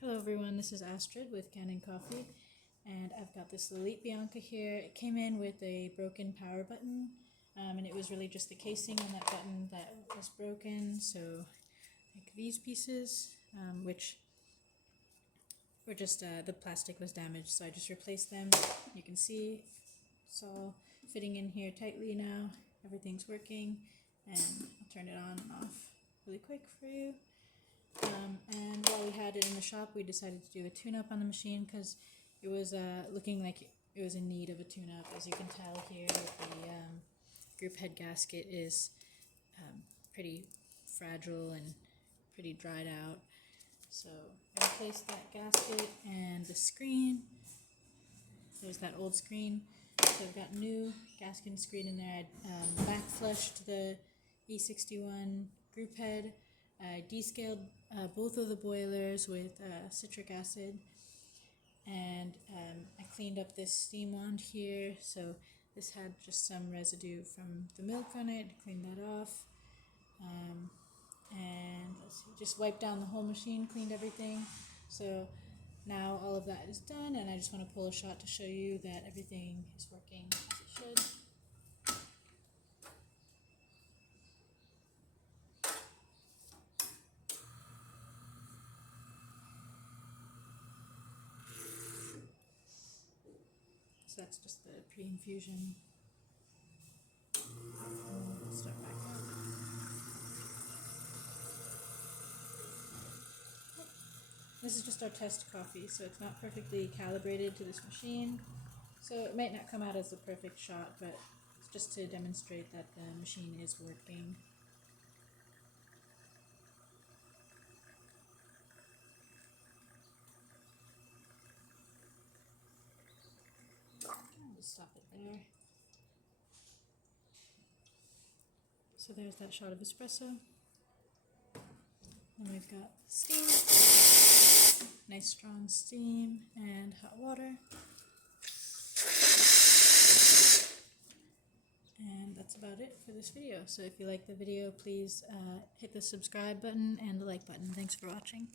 Hello everyone, this is Astrid with Kanen Coffee, and I've got this Lelit Bianca here. It came in with a broken power button, and it was really just the casing on that button that was broken, so like these pieces, which were just, the plastic was damaged, so I just replaced them. You can see it's all fitting in here tightly now, everything's working, and I'll turn it on and off really quick for you. And while we had it in the shop, we decided to do a tune-up on the machine because it was looking like it was in need of a tune-up. As you can tell here, the group head gasket is pretty fragile and pretty dried out. So I replaced that gasket and the screen. There's that old screen. So I've got new gasket and screen in there. I back flushed the E61 group head. I descaled both of the boilers with citric acid, and I cleaned up this steam wand here, so this had just some residue from the milk on it. Cleaned that off, and let's see, just wiped down the whole machine, cleaned everything. So now all of that is done, and I just want to pull a shot to show you that everything is working as it should. So that's just the pre-infusion. We'll start back up. This is just our test coffee, so it's not perfectly calibrated to this machine. So it might not come out as the perfect shot, but it's just to demonstrate that the machine is working. I'll just stop it there. So there's that shot of espresso. And we've got steam, nice strong steam, and hot water. And that's about it for this video. So if you like the video, please hit the subscribe button and the like button. Thanks for watching.